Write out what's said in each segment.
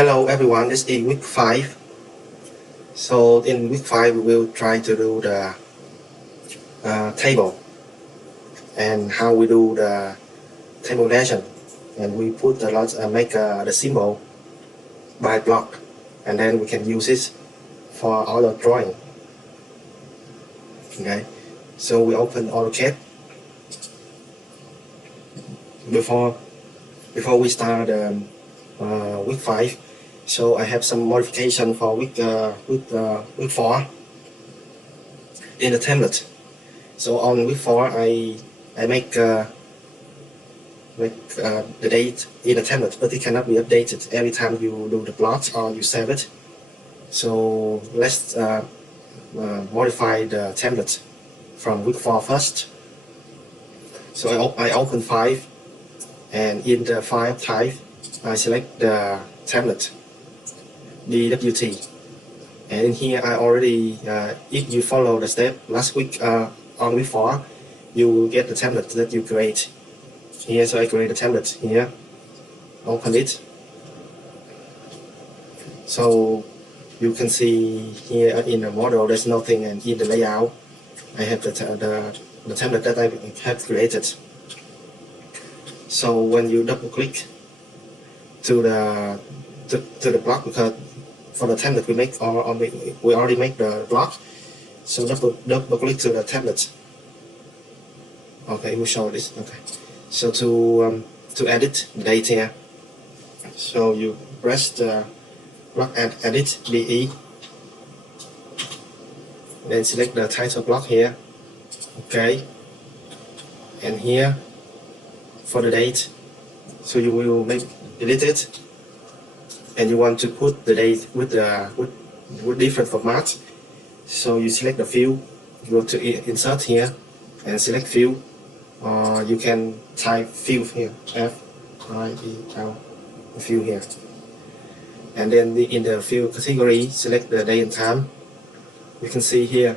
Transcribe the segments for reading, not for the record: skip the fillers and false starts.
Hello everyone, this is week 5. So in week 5 we will try to do the table and how we do the table legend, and we put a lot make the symbol by block, and then we can use it for our drawing. Okay, so we open AutoCAD. Before we start week 5, so I have some modification for week 4 in the template. So on week 4 I make the date in the template, but it cannot be updated every time you do the plot or you save it. So let's modify the template from week 4 first. So I open 5, and in the file type I select the template DWT, and in here I already if you follow the step last week on week 4, you will get the template that you create here. So I create the template here, open it. So you can see here in the model there's nothing, and in the layout I have the template that I have created. So when you double click to the block, because for the template we already make the block, so double click to the template. Okay, we'll show this. Okay, so to edit the date here, so you press the block and edit BE, then select the title block here. Okay, and here for the date, so you will delete it, and you want to put the date with different format. So you select the field, go to insert here and select field, or you can type field here, FIEL, field here, and then in the field category select the day and time. You can see here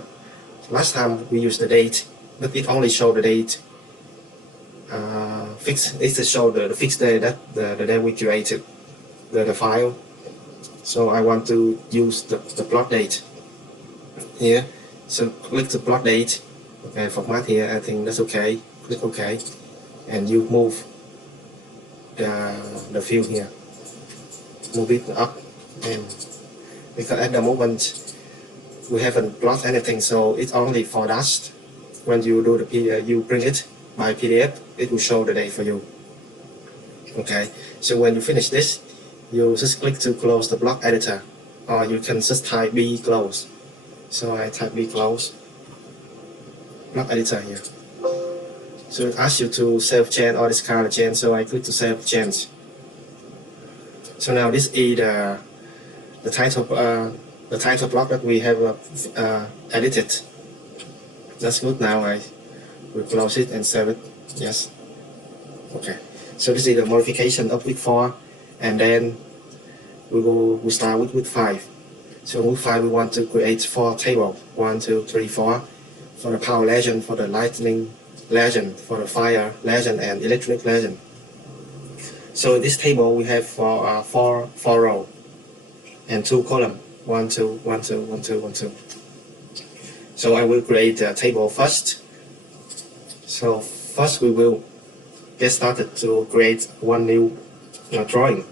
last time we used the date, but it only showed the date fixed. It's to show the fixed day, that the day we created the file. So I want to use the plot date here, so click the plot date. Okay, format here, I think that's okay. Click OK, and you move the field here, move it up, and because at the moment we haven't plot anything, so it's only for dust. When you do the PDF, you bring it by PDF, it will show the date for you. Okay, so when you finish this, you just click to close the block editor, or you can just type B close. So I type B close, block editor here. So it asks you to save change or discard the change, so I click to save change. So now this is the title block that we have edited. That's good. Now I will close it and save it. Yes. Okay. So this is the modification of week 4, and then we start with week 5. So in week 5 we want to create 4 tables: 1, 2, 3, 4 for the power legend, for the lightning legend, for the fire legend, and electric legend. So in this table we have four rows and 2 columns: 1, 2, 1, 2, 1, 2, 1, 2. So I will create a table first. So first we will get started to create one new drawing,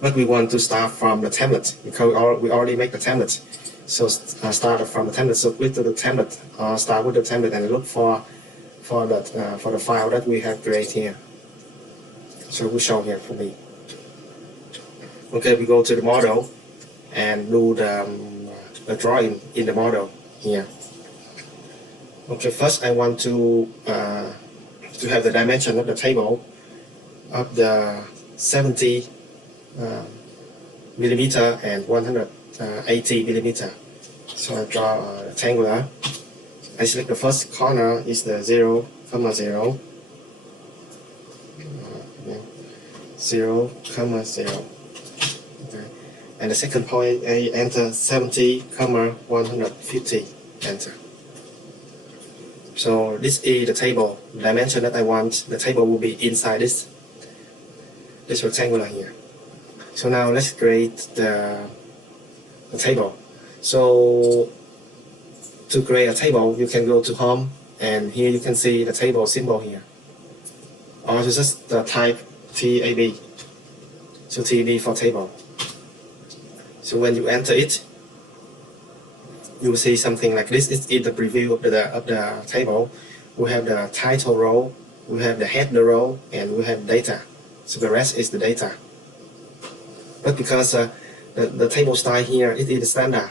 but we want to start from the template because we already make the template. So start from the template. So click to the template, start with the template, and look for the file that we have created here. So we show here for me. Okay, we go to the model and do the drawing in the model here. Okay, first I want to have the dimension of the table of the 70 millimeter and 180 millimeter. So I draw a rectangular. I select the first corner is the 0, 0, 0, 0. Okay. And the second point, I enter 70, 150, enter. So this is the table dimension that I want. The table will be inside this rectangular here. So now let's create the table. So to create a table, you can go to Home, and here you can see the table symbol here. Or just type TAB. So TAB for table. So when you enter it, you will see something like this. It's in the preview of the table. We have the title row, we have the header row, and we have data. So the rest is the data. But because the table style here, it is standard,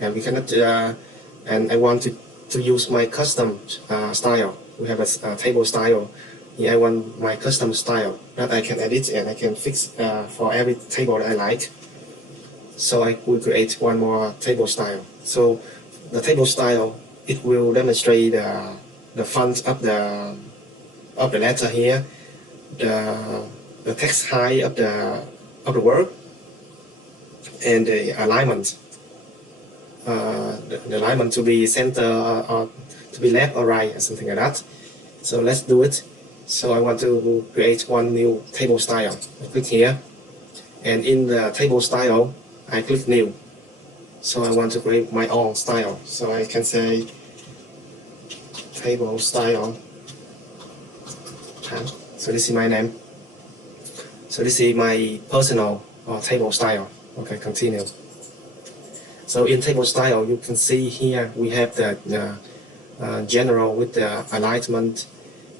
and we cannot. And I want to use my custom style. We have a table style. Here I want my custom style that I can edit and I can fix for every table that I like. So I will create one more table style. So the table style, it will demonstrate the font of the letter here, the text height of the word, and the alignment. The alignment to be center or to be left or right or something like that. So let's do it. So I want to create one new table style. I click here, and in the table style, I click new. So I want to create my own style. So I can say table style. So this is my name. So this is my personal table style. Okay, continue. So in table style, you can see here we have the general with the alignment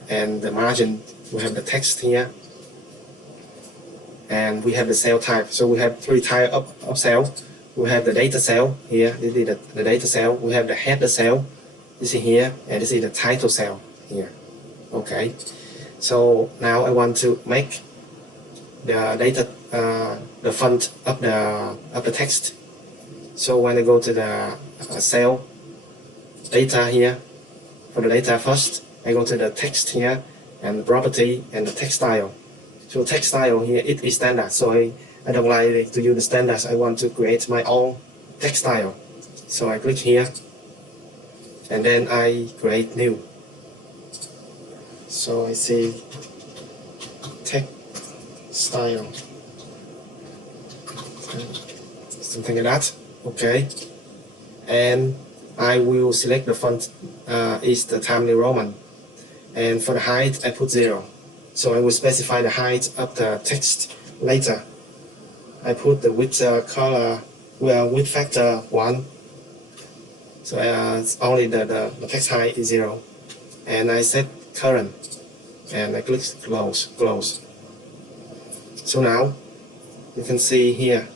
and the margin. We have the text here, and we have the cell type. So we have three types of cell. We have the data cell here. This is the data cell. We have the header cell. This is here, and this is the title cell here. Okay. So now I want to make the data, the font of the text. So when I go to the cell data here, for the data first, I go to the text here and property and the text style. So text style here, it is standard. So I don't like to use the standards. I want to create my own text style. So I click here, and then I create new. So I see text style, something like that. Okay, and I will select the font is the Times New Roman, and for the height I put 0. So I will specify the height of the text later. I put the width color, width factor 1. So only the text height is 0, and I set current, and I click close. So now you can see here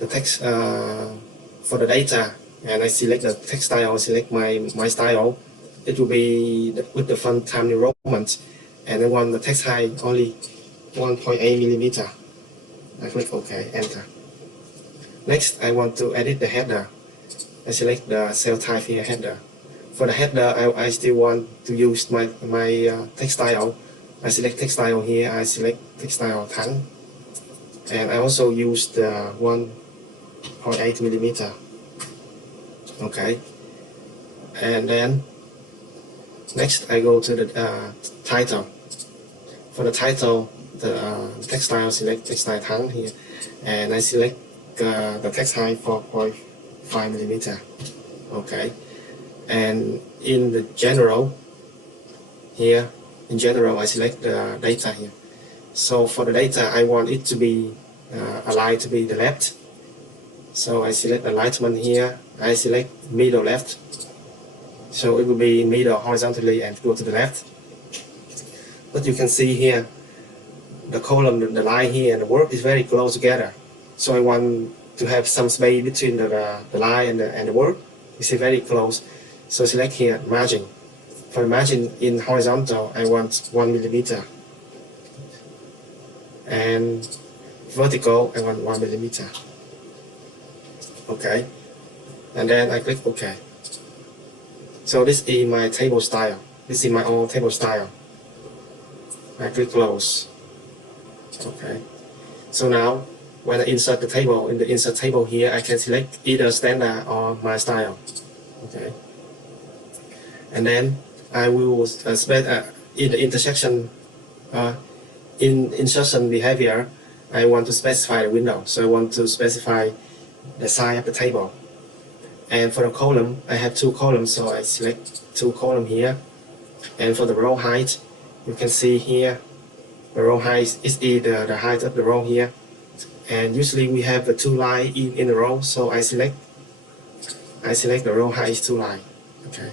the text for the data, and I select the text style, select my style. It will be with the font Times New Roman, and I want the text height only 1.8 millimeter. I click OK, enter. Next, I want to edit the header. I select the cell type here, header. For the header, I still want to use my text style. I select text style here. I select text style Thắng, and I also use the 1.8 millimeter. Okay, and then next I go to the title. For the title, the text style, select text style Thắng here, and I select the text height 4.5 millimeter. Okay, and in the general here, in general I select the data here. So for the data, I want it to be aligned to be the left. So I select alignment here. I select middle left. So it will be middle horizontally and go to the left. But you can see here, the column, the line here, and the word is very close together. So I want to have some space between the line and the word. You see very close. So select here margin. For margin in horizontal, I want 1 millimeter. And vertical, I want 1 millimeter. Okay, and then I click OK. So this is my table style. This is my own table style. I click close. Okay. So now when I insert the table, in the insert table here, I can select either standard or my style. Okay. And then I will in the intersection in insertion behavior, I want to specify the window, so I want to specify the size of the table. And for the column, I have 2 columns, so I select 2 columns here. And for the row height, you can see here, the row height is either the height of the row here. And usually we have the 2 lines in a row, so I select the row height is 2 lines. Okay.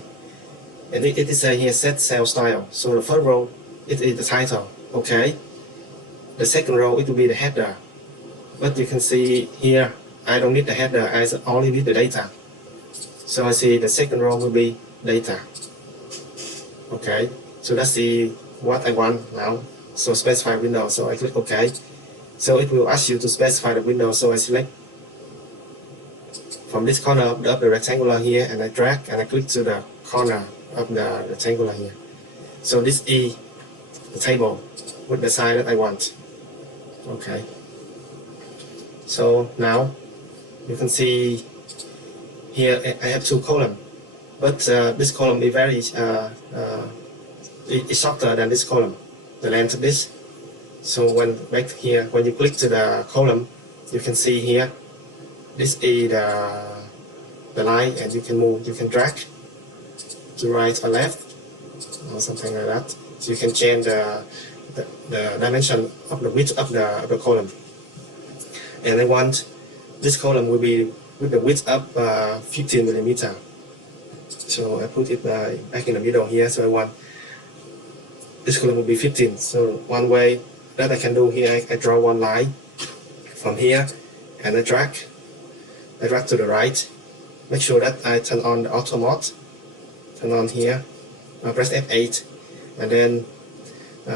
And it is here set cell style. So the first row it is the title. Okay. The second row it will be the header. But you can see here I don't need the header, I only need the data. So I see the second row will be data. Okay. So let's see what I want now. So specify window. So I click OK. So it will ask you to specify the window. So I select from this corner of the rectangular here, and I drag and I click to the corner of the rectangular here. So this is the table with the size that I want. Okay. So now you can see here I have 2 columns, but this column is very it's shorter than this column, the length of this. So when back here, when you click to the column, you can see here this is the line, and you can move, you can drag to right or left or something like that. So you can change the dimension of the width of the column. And I want this column will be with the width of 15 millimeter. So I put it back in the middle here. So I want this column will be 15. So one way that I can do here, I draw one line from here, and I drag to the right. Make sure that I turn on the auto mode. Turn on here. I press F8, and then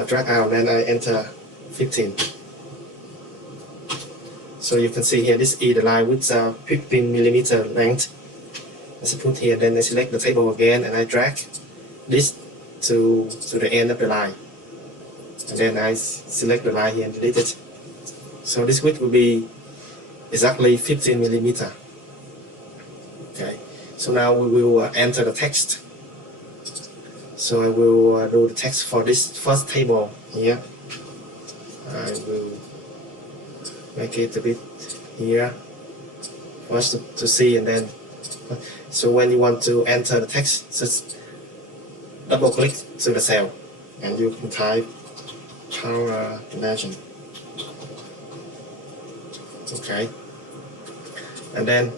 drag out. Then I enter 15. So you can see here this is the line with 15 millimeter length. As I put here, then I select the table again, and I drag this to the end of the line. And then I select the line here and delete it. So this width will be exactly 15 millimeter. Okay. So now we will enter the text. So I will do the text for this first table here. I will make it a bit here for us to see, and then so when you want to enter the text, just double click to the cell and you can type power legend. Okay, and then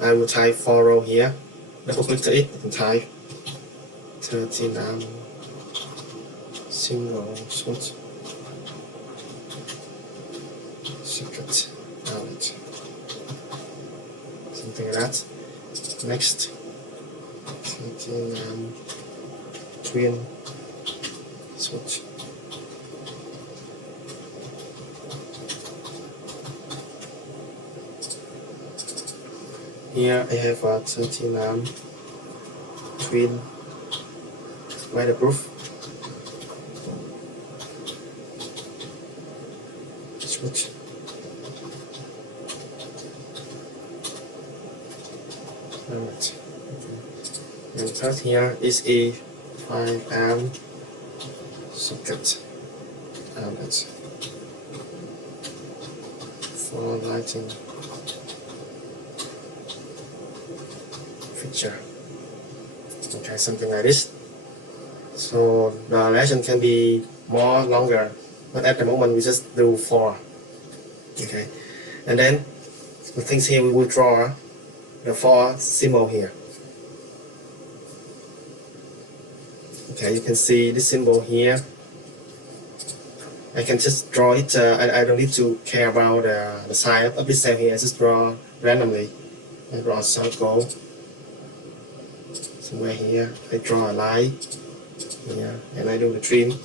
I will type for row here, double click to it and type 39 single switch circuit outlet, something like that. Next, 39 twin switch. Here I have a 39 twin weatherproof switch. Alright. Okay. And third here is a 5 amp socket outlet for lighting fixture. Okay, something like this. So the legend can be more longer, but at the moment we just do 4. Okay, and then the things here we will draw the 4 symbol here. Okay, you can see this symbol here. I can just draw it. I don't need to care about the size of this cell here. I just draw randomly. I draw a circle somewhere here. I draw a line here, and I do the trim.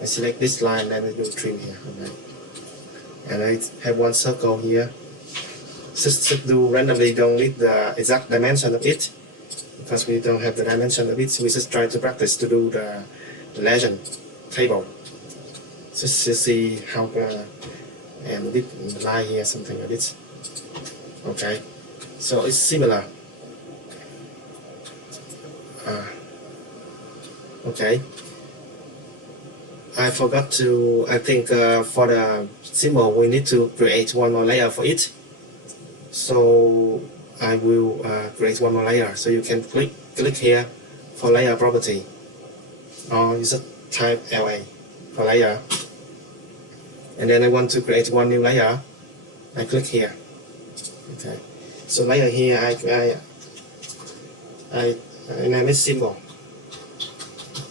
I select this line, and I do the trim here. Okay. And I have one circle here. Just do randomly. Don't need the exact dimension of it, because we don't have the dimension of it. So we just try to practice to do the legend table. Just to see how and this line here, something like this. Okay, so it's similar. Okay, I forgot to, I think for the symbol we need to create one more layer for it. So I will create one more layer. So you can click here for layer property, or you just type LA for layer. And then I want to create one new layer. I click here. Okay. So layer here I name it symbol.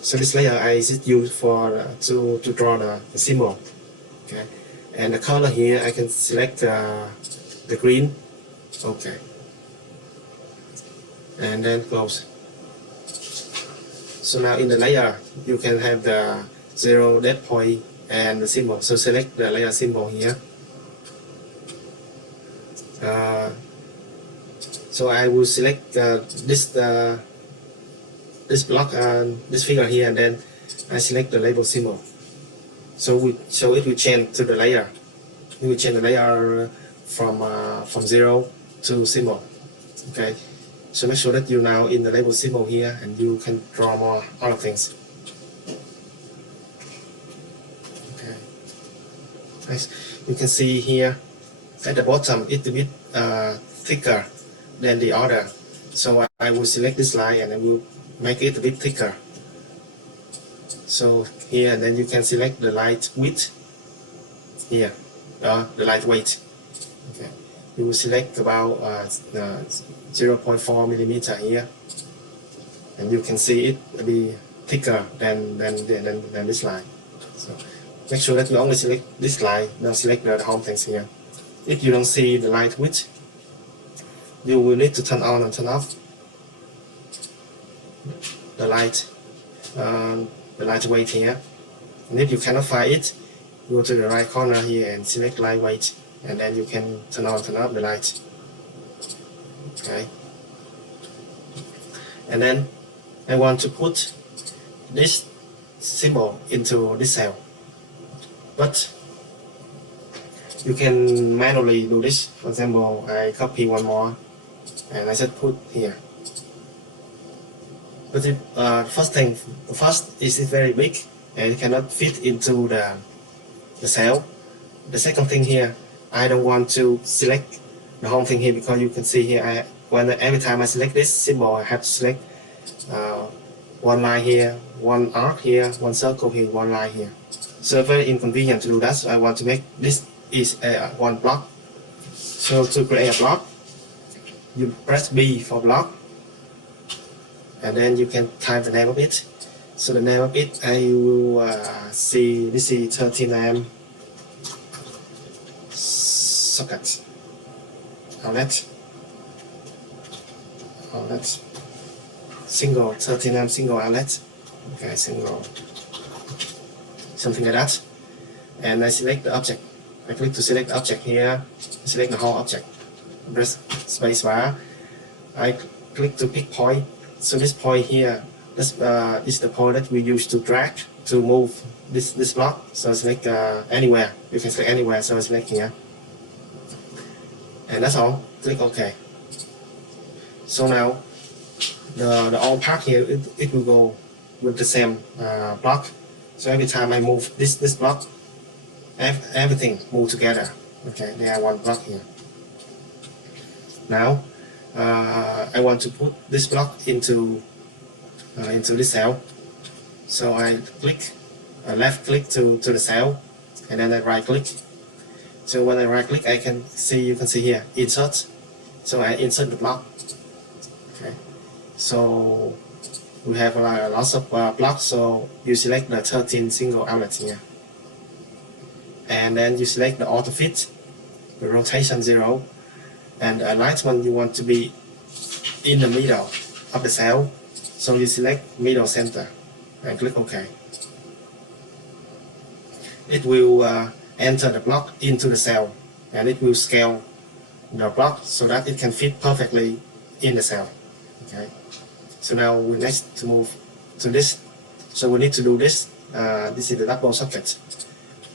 So this layer I just use for to draw the symbol. Okay. And the color here I can select the green. Okay. And then close. So now in the layer you can have the 0 depth point and the symbol. So select the layer symbol here. So I will select this block and this figure here, and then I select the label symbol. So it will change to the layer. It will change the layer from 0 to symbol. Okay. So make sure that you now in the label symbol here, and you can draw more other things. Okay. Nice. You can see here at the bottom it's a bit thicker than the other. So I will select this line and I will make it a bit thicker. So here, and then you can select the light width here, the light weight. Okay. You will select about 0.4 millimeter here, and you can see it be thicker than this line. So make sure that you only select this line, don't select the home things here. If you don't see the light width, you will need to turn on and turn off the light weight here. And if you cannot find it, go to the right corner here and select light weight, and then you can turn on and turn off the light. Okay. And then I want to put this symbol into this cell, but you can manually do this. For example, I copy one more and I just put here. But the first is it very big and it cannot fit into the cell. The second thing here, I don't want to select the whole thing here, because you can see here every time I select this symbol, I have to select one line here, one arc here, one circle here, one line here. So very inconvenient to do that. So I want to make this is one block. So to create a block, you press B for block, and then you can type the name of it. So the name of it, I will see this is 13M socket outlet single 13M single outlet. Okay, single, something like that. And I select the object. I click to select object here, select the whole object, press space bar. I click to pick point. So this point here, this is the point that we use to drag to move this block. So select anywhere. You can select anywhere. So I select here, and that's all. Click OK. So now the all part here it will go with the same block. So every time I move this block, everything move together. Okay, there are one block here. Now I want to put this block into this cell. So I click left click to the cell, and then I right click. So when I right click, you can see here insert. So I insert the block. Okay. So we have lots of blocks. So you select the 13 single outlets here, and then you select the auto fit, the rotation 0, and the alignment you want to be in the middle of the cell. So you select middle center and click OK. It will enter the block into the cell, and it will scale the block so that it can fit perfectly in the cell. Okay. So now we next to move to this. So we need to do this. This is the double socket.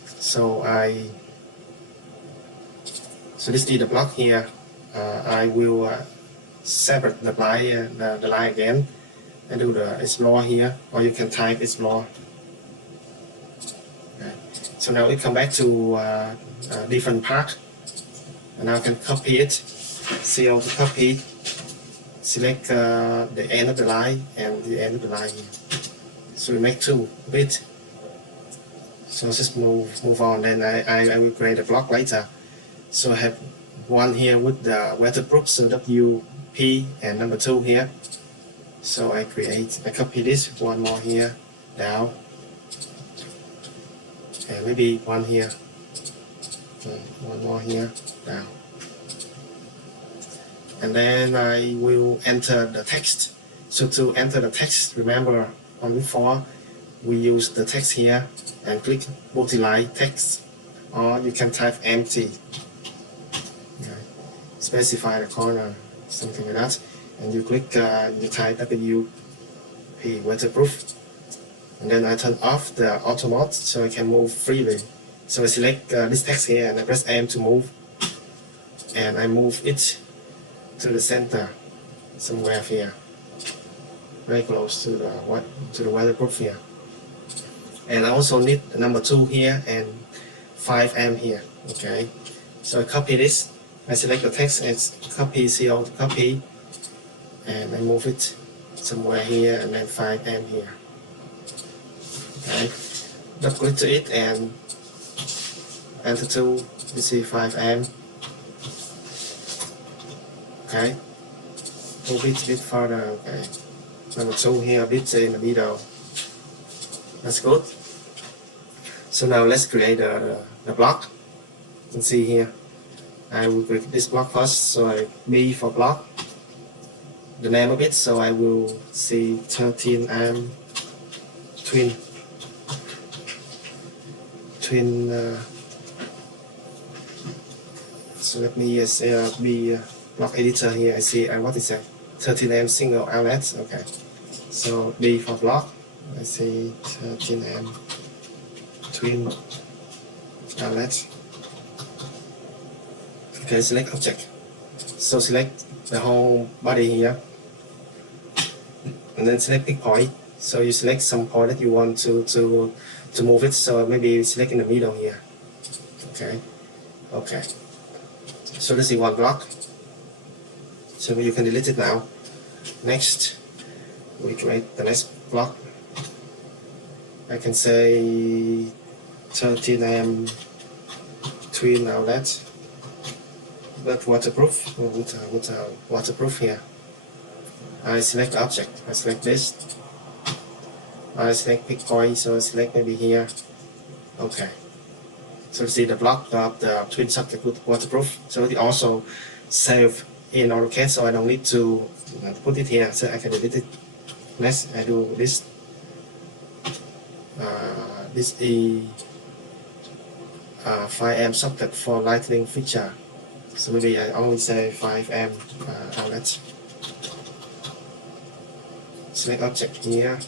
So this is the block here. I will separate the line again and do the explore here, or you can type explore. So now it come back to different part, and now I can copy it. CO to copy. Select the end of the line and the end of the line here. So we make two bit. So just move on. Then I will create a block later. So I have one here with the waterproof, so WP, and number 2 here. So I copy this, one more here, down, and maybe one here, and one more here, down. And then I will enter the text. So to enter the text, remember on before we use the text here and click multi-line text, or you can type empty. Okay. Specify the corner, something like that, and you click you type WP waterproof, and then I turn off the auto mode so I can move freely. So I select this text here and I press M to move, and I move it to the center somewhere here, very close to the waterproof here. And I also need the number 2 here and 5M here. Okay, so I copy this. I select the text and copy, CO to copy, and I move it somewhere here, and then 5M here. Okay, double click to it and enter 2. You see 5M. Okay, move it a bit further. Okay, number 2 here, a bit in the middle. That's good. So now let's create the block. You can see here, I will create this block first. So I B for block, the name of it. So I will see 13M twin. So let me say B block editor here. I see what is that? 13M single outlet. Okay. So B for block. I see 13M twin outlet. Okay, select object. So select the whole body here, and then select pick point. So you select some point that you want to move it. So maybe you select in the middle here. Okay. Okay. So this is one block. So you can delete it now. Next, we create the next block. I can say 13M twin outlet, but waterproof, with waterproof here. I select object, I select this, I select pick point, so I select maybe here. Okay, so see the block of the twin subject with waterproof. So it also save in AutoCAD, so I don't need to put it here, so I can delete it. Next, I do this. This is 5M socket for lightning fixture. So maybe I only say 5M outlet. Select object here,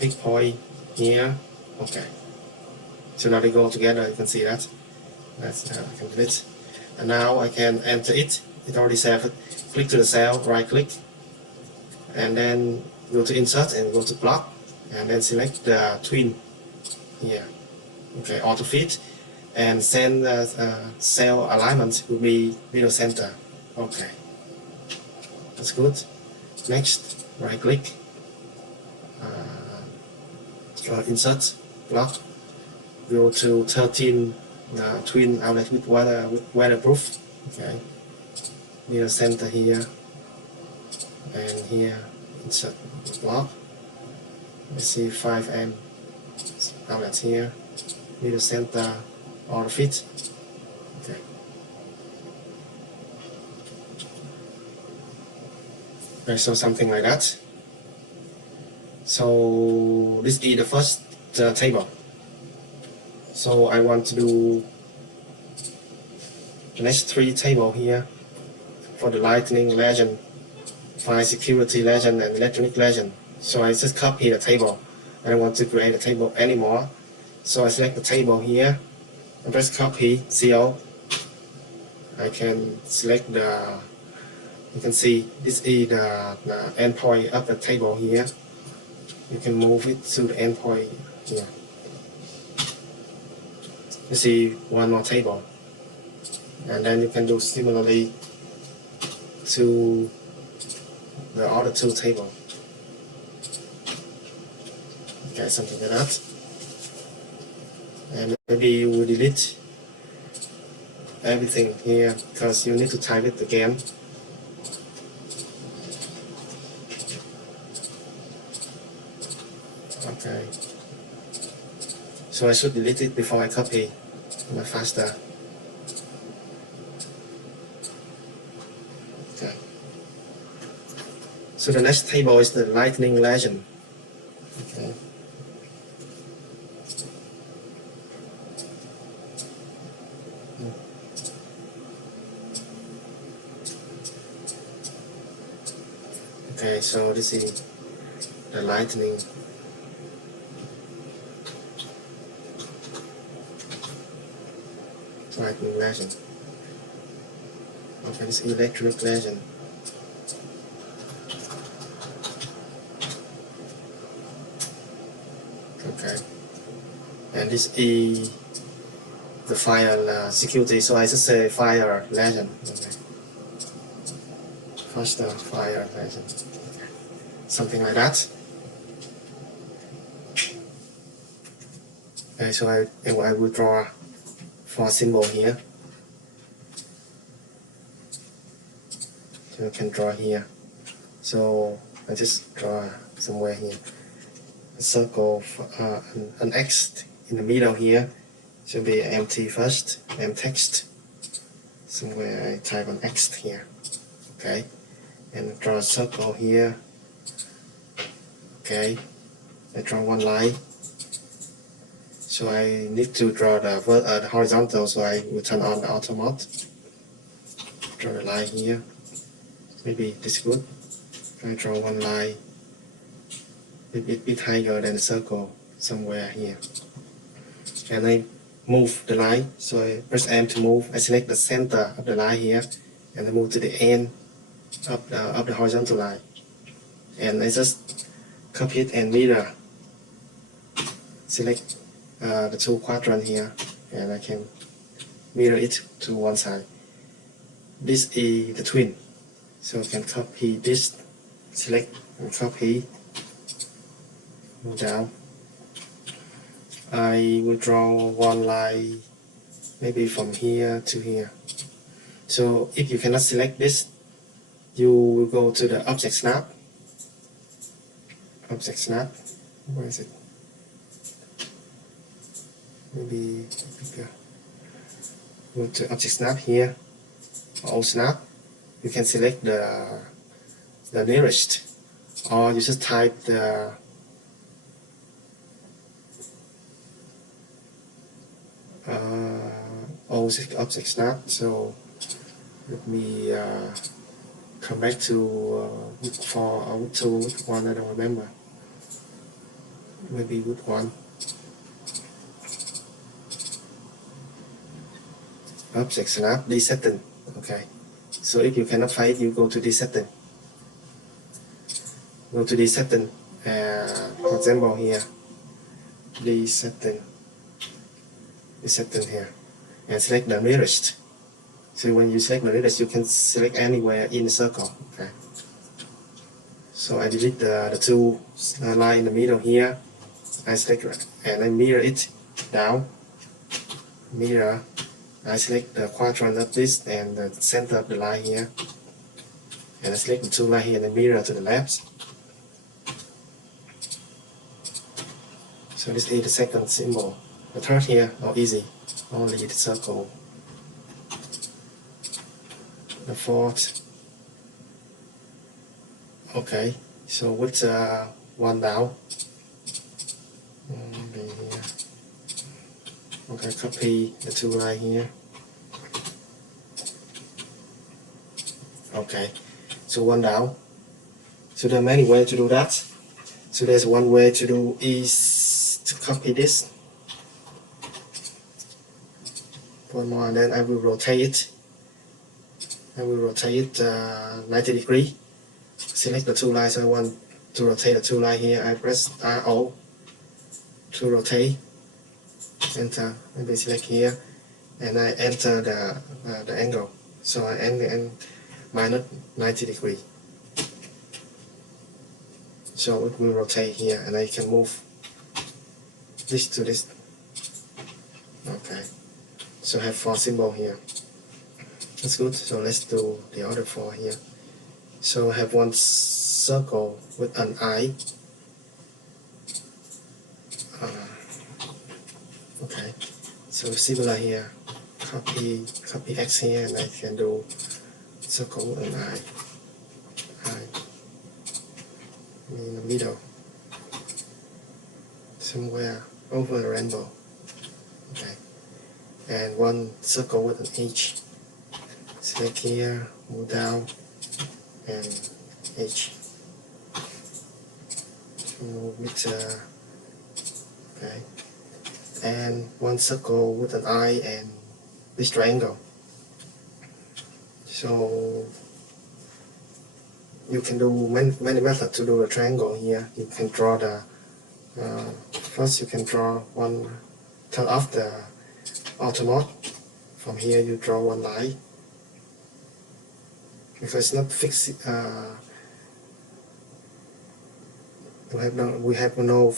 pick point here. Okay. So now they go together. You can see that. That's I can delete. And now I can enter it. It already saved it. Click to the cell, right click, and then go to insert and go to block, and then select the twin here. Okay, auto fit, and send cell alignment will be middle center. Okay, that's good. Next, right click, insert block, go to 13 twin outlet with waterproof. Okay, middle center here, and here insert block. Let's see 5M outlet here, middle center, auto fit. Okay. Okay, so something like that. So this is the first table. So I want to do the next 3 table here for the lightning legend, fire security legend, and electronic legend. So I just copy the table. I don't want to create a table anymore. So I select the table here and press copy, CO. I can select the, you can see this is the endpoint of the table here. You can move it to the endpoint here. You see one more table, and then you can do similarly to the other two tables. Okay, something like that. And maybe you will delete everything here because you need to type it again. Okay. So I should delete it before I copy, much faster. Okay. So the next table is the lightning legend. Okay. Okay, so this is the lightning. Lightning legend. Okay, this is electric legend. Okay. And this is the fire security, so I just say fire legend. Okay. First fire legend. Okay. Something like that. Okay, so I will draw for symbol here. So you can draw here. So I just draw somewhere here. A circle, an X in the middle here. Should be empty first, and text. Somewhere I type an X here. Okay. And draw a circle here. Okay. I draw one line. So I need to draw the horizontal, so I will turn on the auto mode. Draw a line here. Maybe this good. I draw one line a bit higher than the circle somewhere here. And I move the line, so I press M to move. I select the center of the line here, and I move to the end of the horizontal line. And I just copy it and mirror. Select the two quadrants here, and I can mirror it to one side. This is the twin, so I can copy this, select and copy, move down. I will draw one line maybe from here to here. So if you cannot select this, you will go to the object snap. Object snap, where is it? Maybe bigger. Go to object snap here, all snap. You can select the nearest, or you just type the object snap. So let me come back to for wood 2, wood 1, I don't remember. Maybe wood 1. Object snap, this setting. Okay. So if you cannot find it, you go to this setting. Go to this setting. For example here. This setting here. And select the nearest. So when you select the nearest, you can select anywhere in the circle. Okay. So I delete the two lines in the middle here. I select and I mirror it down. Mirror. I select the quadrant of this and the center of the line here. And I select the two lines here and I mirror to the left. So this is the second symbol. The third here, easy. Only the circle. The fourth. Okay, so with one down. Here. Okay, copy the two lines here. Okay, so one down. So there are many ways to do that. So there's one way to do is to copy this. One more, and then I will rotate it. I will rotate it 90 degrees. Select the two lines. So I want to rotate the two lines here. I press RO to rotate. enter, maybe select here, and I enter the angle. So I end minus 90 degree. So it will rotate here, and I can move this to this. Okay, so I have 4 symbols here. That's good. So let's do the other 4 here. So I have one circle with an eye. Okay, so similar here. Copy X here, and I can do circle with an eye in the middle, somewhere over the rainbow. Okay, and one circle with an H. Select here, move down, and H. So with okay, and one circle with an eye and this triangle. So you can do many methods to do a triangle here. You can draw the first you can draw one, turn off the auto mode. From here you draw one line, because it's not fixed. We have no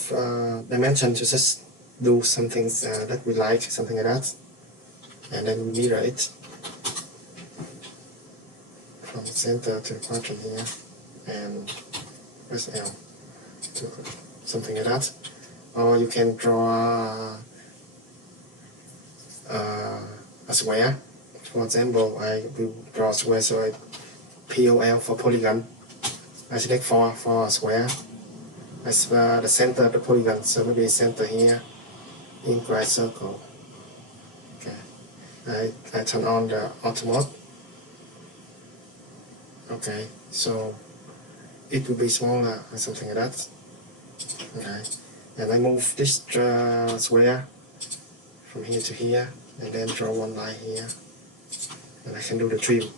dimension to just do something that we like, something like that, and then we mirror it from the center to the quadrant here, and press L to something like that. Or you can draw a square. For example, I will draw a square, so I POL for polygon. I select for a square. As the center of the polygon, so maybe center here, in circle. Okay, I turn on the auto mode. Okay, so it will be smaller or something like that. Okay, and I move this square from here to here, and then draw one line here, and I can do the trim.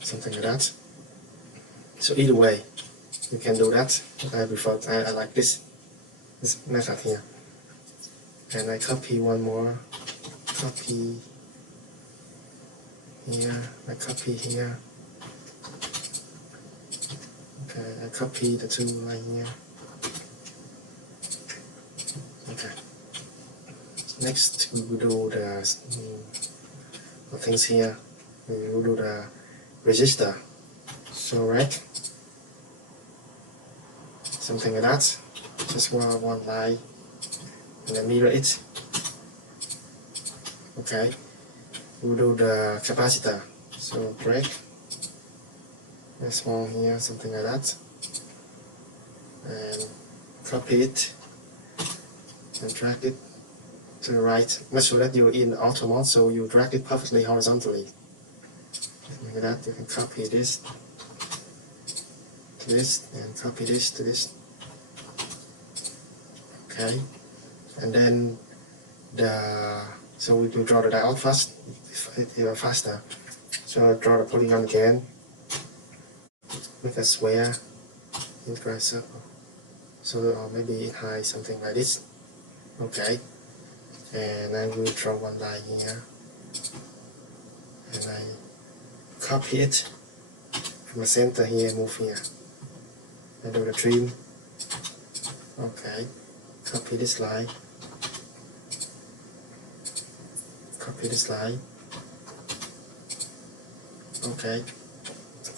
Something like that. So either way, you can do that. I prefer, I like this method here. And I copy one more, copy here, I copy here. Okay, I copy the 2 right here. Okay. Next we will do the things here. We will do the register. So right, something like that. Just one line, and then mirror it. Okay. We'll do the capacitor. So break. Small here, something like that. And copy it and drag it to the right. Make sure that you're in auto mode, so you drag it perfectly horizontally. Like that, you can copy this to this, and copy this to this. Okay, and then so we will draw the diode first, even faster. So I draw the polygon again, make a square, integrate circle. So or maybe it hides something like this. Okay, and I will draw one line here, and I copy it from the center here, move here, and do the trim. Okay, copy this line, copy this line. Okay,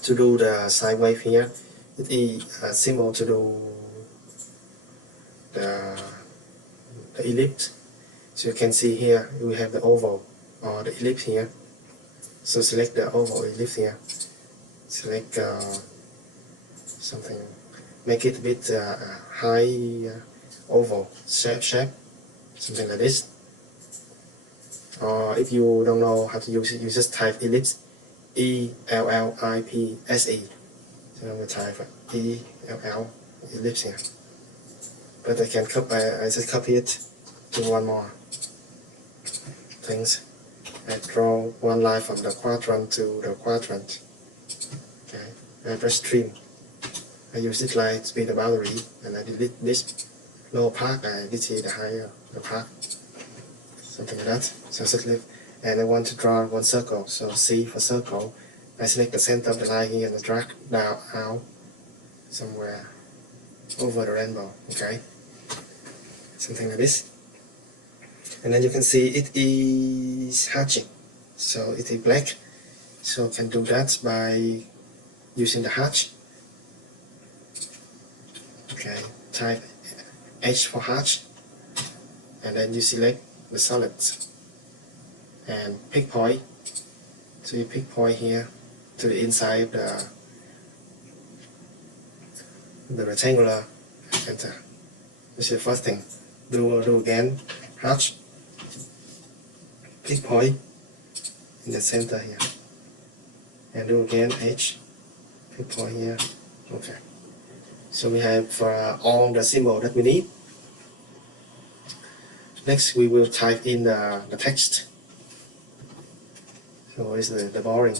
to do the sine wave here, it is simple to do the ellipse. So you can see here we have the oval or the ellipse here. So select the oval ellipse here. Select something, make it a bit high oval shape, something like this. Or if you don't know how to use it, you just type ellipse, ELLIPSE. So I'm going to type ELL ellipse here. But I can copy. I just copy it to one more things. I draw one line from the quadrant to the quadrant. Okay, I press trim. I use it like to be the boundary, and I delete this lower part, and this is the higher part, something like that. So select, and I want to draw one circle, so C for circle. I select the center of the line here and drag down out somewhere over the rainbow, okay? Something like this. And then you can see it is hatching, so it is black. So I can do that by using the hatch. Okay, type H for hatch, and then you select the solid and pick point. So you pick point here to the inside of the rectangular center. This is the first thing. Do again hatch, pick point in the center here, and do again H, pick point here. Okay. So we have all the symbol that we need. Next we will type in the text. So it's the boring.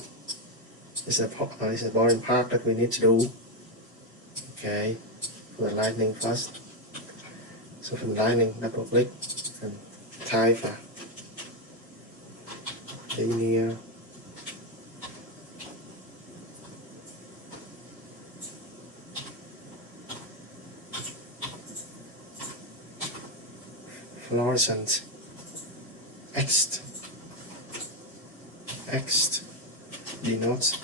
This is the boring part that we need to do. Okay, for the lightning first. So from lightning, double click and type linear fluorescent X denotes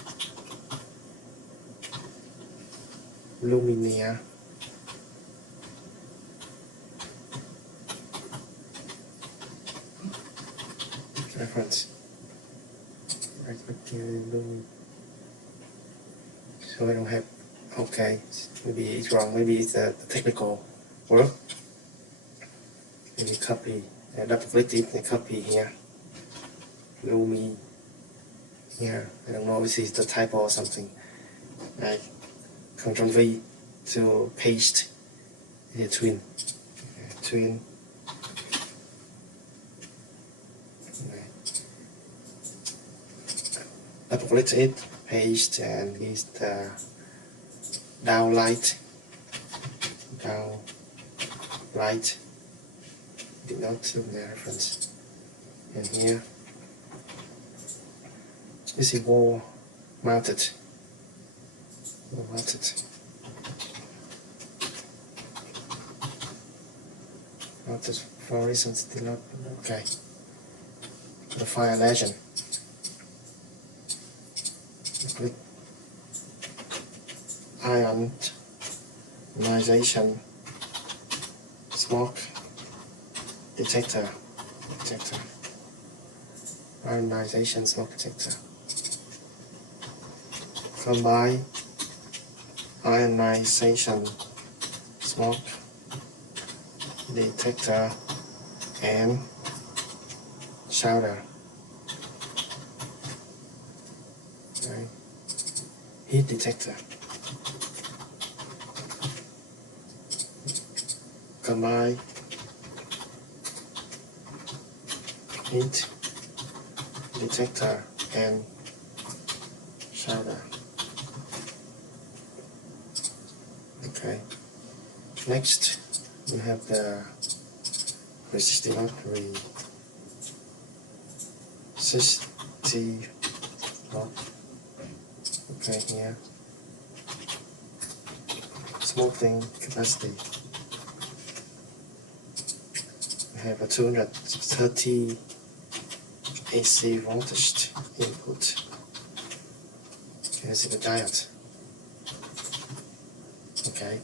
luminia reference. Right, so I don't have. Okay, maybe it's wrong. Maybe it's the technical word. Maybe copy. Double click it and copy here. Lumi here. I don't know if this is the typo or something. Right. Ctrl V to paste the twin. Twin. Double click it, paste, and use the downlight. Did not see the reference. And here, this is wall mounted. Mounted fluorescent still not okay. The fire legend. Click ionization smoke detector. Ionization smoke detector. Combine ionization smoke detector and shower. Okay. Heat detector. Combine heat detector and shower. Okay. Next, we have the resistive okay, here. Smoking capacity. We have a 230 AC voltage input. Okay, this is the diode. Okay.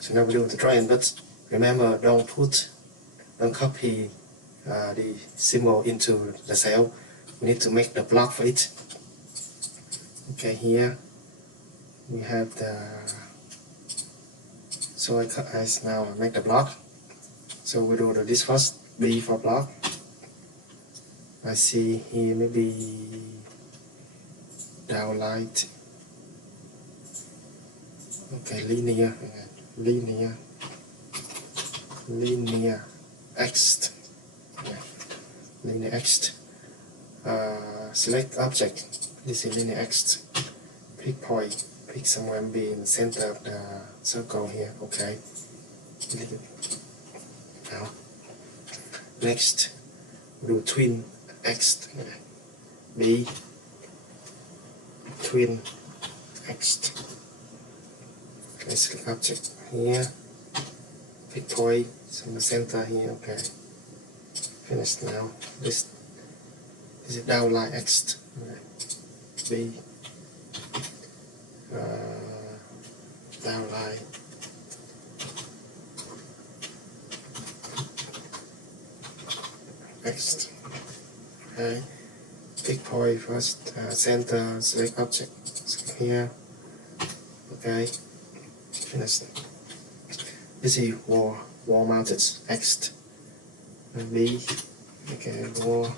So now we do the drawing, but remember, don't copy the symbol into the cell. We need to make the block for it. Okay, here we have the. So I now make the block. So we do this first. B for block. I see here maybe downlight. Okay, linear X. Yeah. Linear X. Select object. This is linear X. Pick point pick somewhere and be in the center of the circle here. Okay. Now, next, do twin X, B, twin X. Okay, select object here, pick point in the center here. Okay, finished. Now this is it downline X. Okay. B, downline X. Okay, pick point first, center, select object here. Okay, finished. This is wall mounted X. B, okay, wall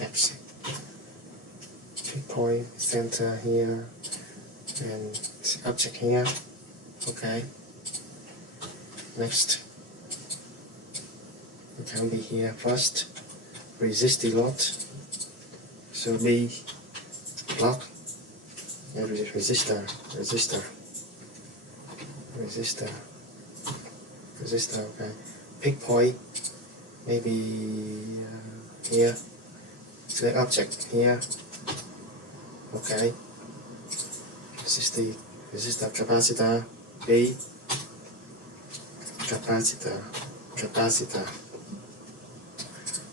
X. Pick point, center here, and object here. Okay. Next, it can be here first. Resist the load. So B, block, and resistor. Okay. Pick point, maybe here. Select object here. Okay. Resistor capacitor. B, capacitor.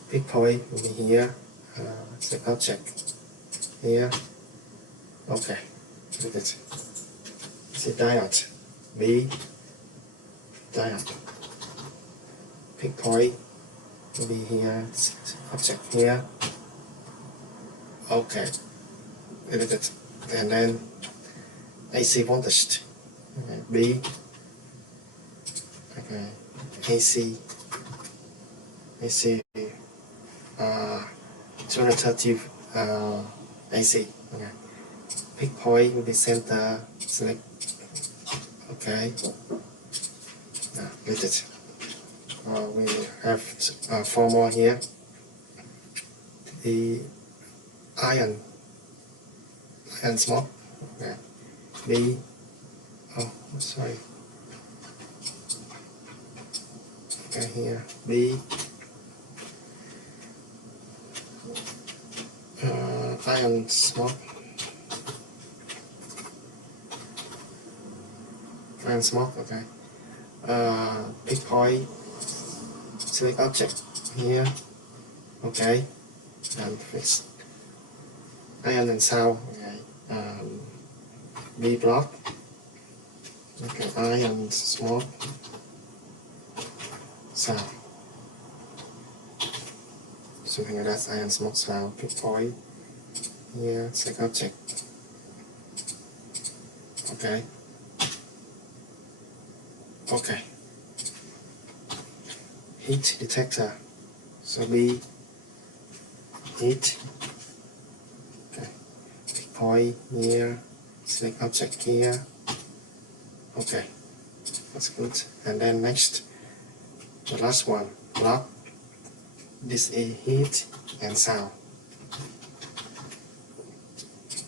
Pick point will be here. Select object here. Okay. Look at it. It's a diode. B, diode. Pick point will be here. Object here. Okay. Look at it. And then AC voltage. Okay. B. Okay. AC 230 AC. Okay. Pick point will be center. Select. Okay. Now look at it. We have 4 more here. The iron smoke. Okay. B. Oh, sorry. Okay, here. B. Iron smoke. Okay. Pick point. Select object here. Okay. And fix. Iron and sound. Okay. B block. Okay. Iron smoke. Sound. Something like that. Iron smoke sound. Pick point. Here. Select object. Okay. Okay. Heat detector. So B, heat. Okay. Pick point here. Select object here. Okay. That's good. And then next, the last one, block. This is heat and sound.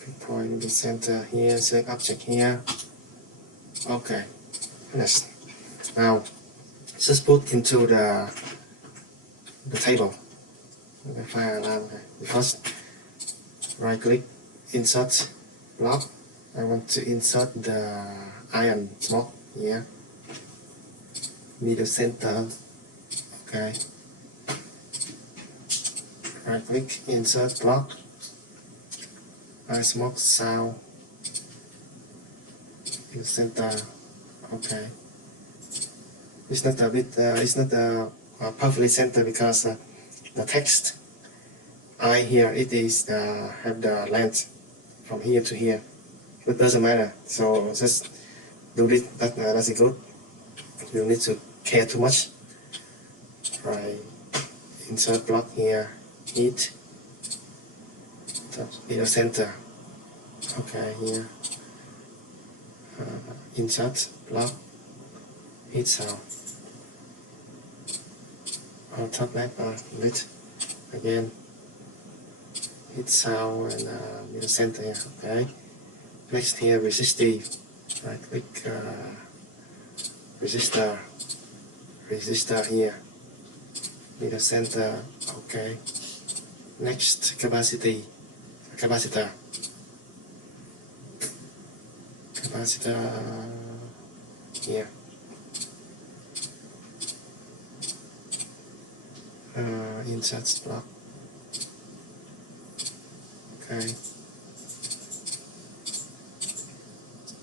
Pick point in the center here. Select object here. Okay. Finished. Now, just put into the table. Okay, fire alarm. Okay. First, right click, insert block. I want to insert the iron smoke here. Middle center. Okay. Right click, insert block. Iron smoke sound. In the center. Okay. It's not a bit. It's not perfectly centered because the text I here it is have the length from here to here. It doesn't matter. So just do it. That's good. You don't need to care too much. Right. Insert block here. Heat. In the center. Okay. Here. Insert block. Heat sound. Top left lit again. Heat sound and middle center here. Okay. Next here resistive right click resistor here, middle center. Okay, next capacitor here, insert block. Okay,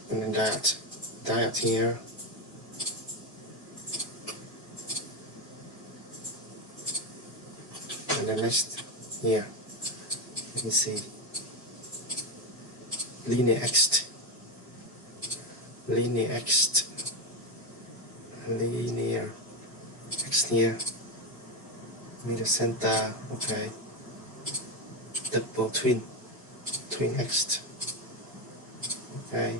and then diode here. And then next here, let me see, linear X here, middle center. Okay, double twin X. Okay,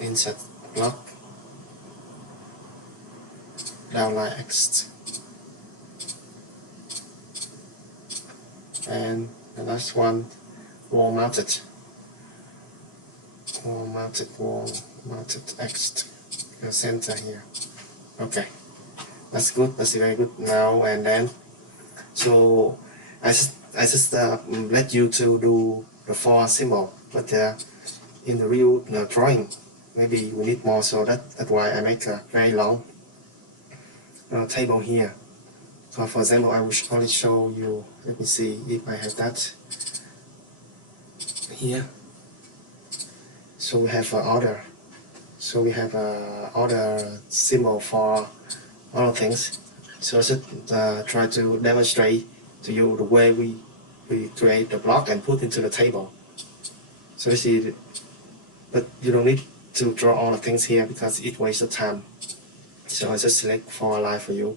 insert block, downline X, and the last one, wall mounted X, the center here. Okay, that's good. That's very good. Now and then, so I just let you to do the 4 symbol, but in the real drawing, maybe we need more. So that's why I make a very long table here. So for example, I will only show you. Let me see if I have that here. So we have order. So we have order symbol for all things. So I should try to demonstrate to you the way we create the block and put into the table. So you see, but you don't need to draw all the things here because it wastes the time. So I just select 4 lines for you.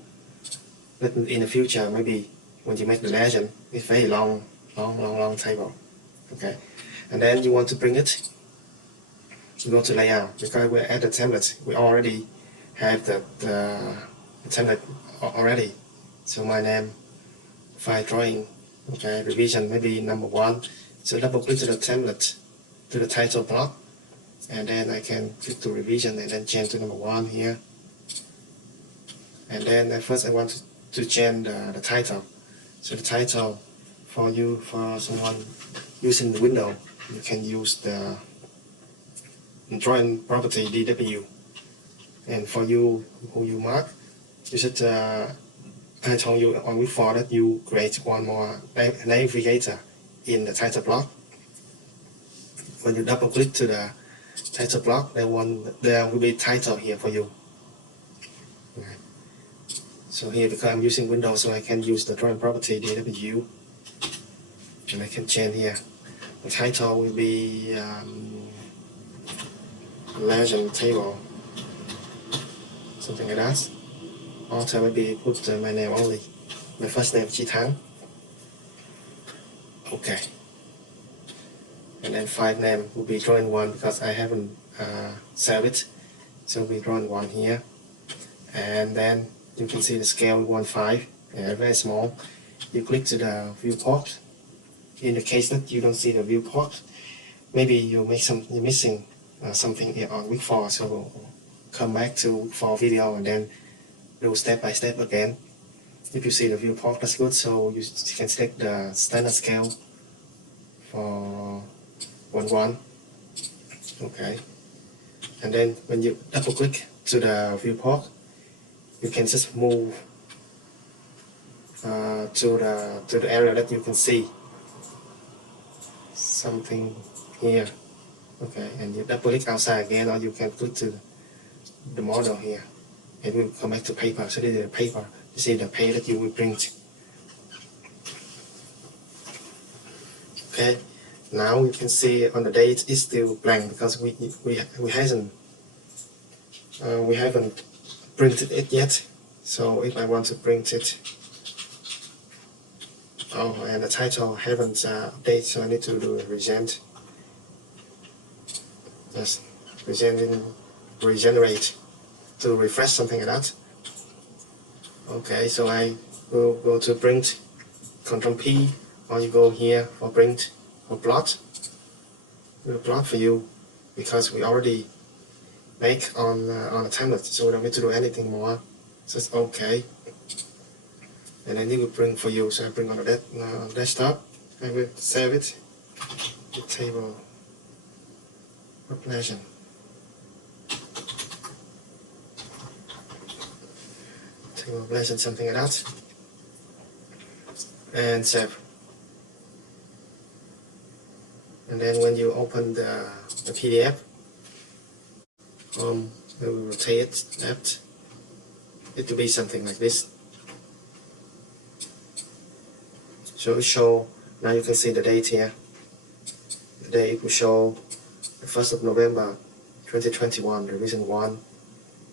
But in the future, maybe when you make the legend, it's very long table. Okay, and then you want to bring it. You go to layout, because we're at the template. We already have the template already. So my name, file drawing. Okay, revision maybe number 1. So double click to the template, to the title block, and then I can click to revision and then change to number 1 here. And then first I want to change the title. So the title for someone using the window, you can use the drawing property DW. And for you who you mark, you should I told you on week 4 that you create one more navigator in the title block. When you double click to the title block, there will be title here for you. Okay. So here, because I'm using Windows, so I can use the drawing property DW, and I can change here. The title will be legend table, something like that. Also maybe put my name only, my first name Chi Thang. Okay. And then file name will be drawing 1 because I haven't saved it, so we drawing 1 here. And then you can see the scale 1:5, very small. You click to the viewport. In the case that you don't see the viewport, maybe you're missing something here on week 4, so come back to week 4 video and then do step by step again. If you see the viewport, that's good. So you can select the standard scale for 1:1. Okay, and then when you double click to the viewport, you can just move to the area that you can see something here. Okay, and you double click outside again, or you can click to the model here, and we'll come back to paper. So this is the paper. You see the page that you will print. Okay, now you can see on the date it's still blank because we haven't printed it yet. So if I want to print it, and the title haven't updated, so I need to do a regenerate. Just regenerate to refresh, something like that. Okay, so I will go to print, Ctrl P, or you go here for print or plot. will plot for you because we already make on a template, so we don't need to do anything more. Just OK, and then it will bring for you. So I bring on the desktop. I will save it. The table population. Table population, something like that, and save. And then when you open the PDF, we will rotate it left. It will be something like this. So it show, now you can see the date here. The date will show the 1st of November 2021, revision 1.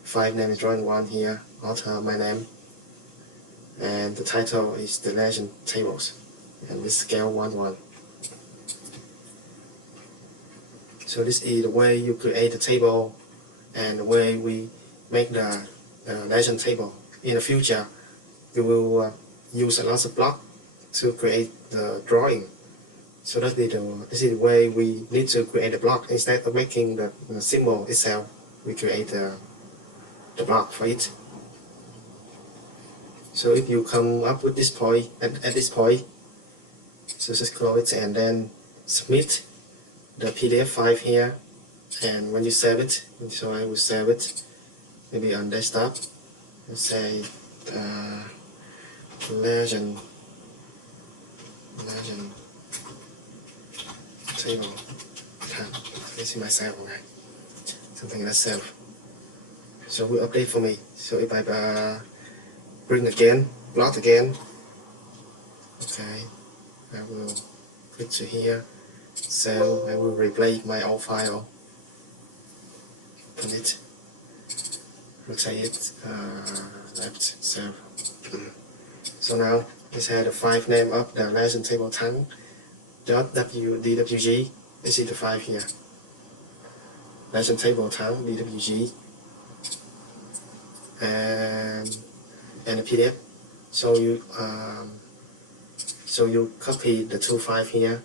5 name is drawing 1 here, author, my name. And the title is the legend tables. And this scale 1:1. So this is the way you create the table and the way we make the legend table. In the future, we will use a lot of blocks to create the drawing. So this is the way we need to create the block. Instead of making the symbol itself, we create the block for it. So if you come up with this point, at this point, so just close it and then submit the PDF file here. And when you save it, so I will save it maybe on desktop. Let's say legend table. This is myself, okay? Something like save. So we update for me. So if I bring again, plot again, okay, I will click to here, save. I will replace my old file, open it, rotate it, left, save. So now let's have the 5 name of the legend table .dwg. This is the 5 here. Legend table .dwg and the PDF. So you copy the 2 5 here